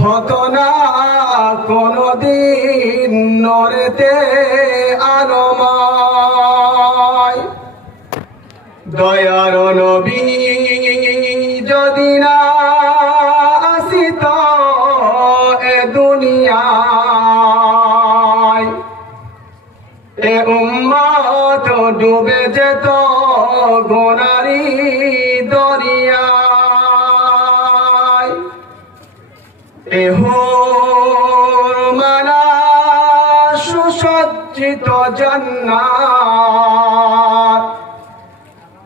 হতো না কোনদিন নরেতে আলোময় দয়ার নবী যদি না আসিত এ দুনিয়ায় এ উম্মত ডুবে যেত গুনারি দরিয়ায়। এহোর মালা সুসজ্জিত জান্নাত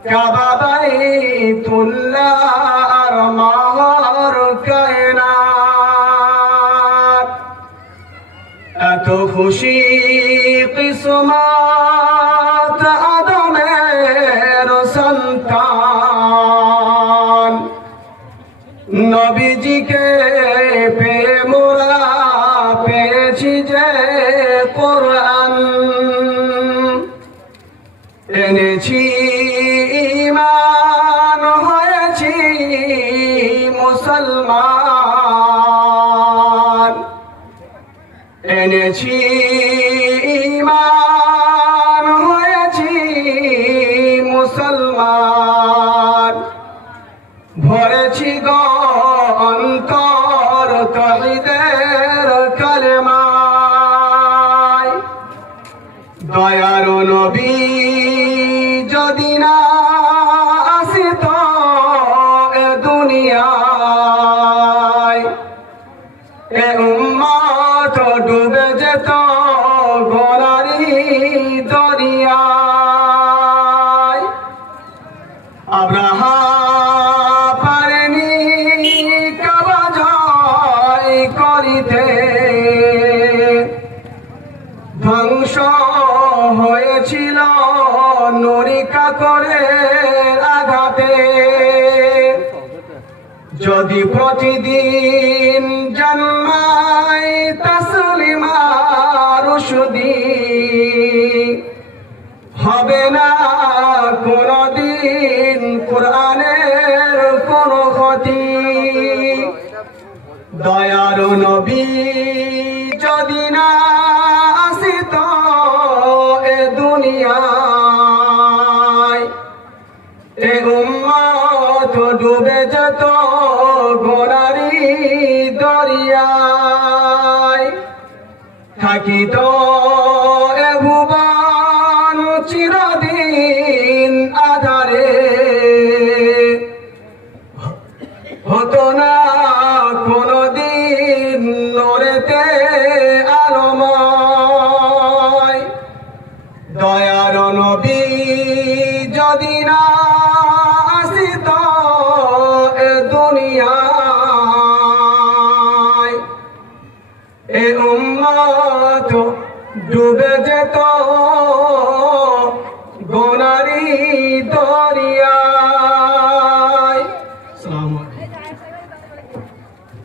কাবা বাইতুল্লাহ আর মাহর কায়নাত এত খুশি কিসমত আদমের সন্তান নবীজিকে পেয়ে মোরা পেয়েছি যে কোরআন এনেছি ঈমান হয়েছি মুসলমান এনেছি ঈমান হয়েছি মুসলমান ভরেছি গো অন্তর তাওহীদের কালেমায় দয়ার নবী যদি না আসিত এ দুনিয়ায় এ উম্মত ডুবে যেত গোনারি দরিয়ায়। আব্রাহা পারেনি কাবা জয় করিতে ধ্বংস হয়েছিল নুরি কাকরের আঘাতে যদি প্রতিদিন জন্মায় তাসলিমা রুশদি হবে না কোনদিন কোরআনের কোন ক্ষতি দয়ার নবী যদি না আসিত এ দুনিয়ায় এ উম্মত ডুবে যেত গোনারি দরিয়ায় থাকিত এ ভুবন চিরদিন আধারে হতো না কোনদিন নরেতে আলোময় দয়ার নবী যদি না আসিত এ দুনিয়ায় এ উম্মত ডুবে যেত গোনারি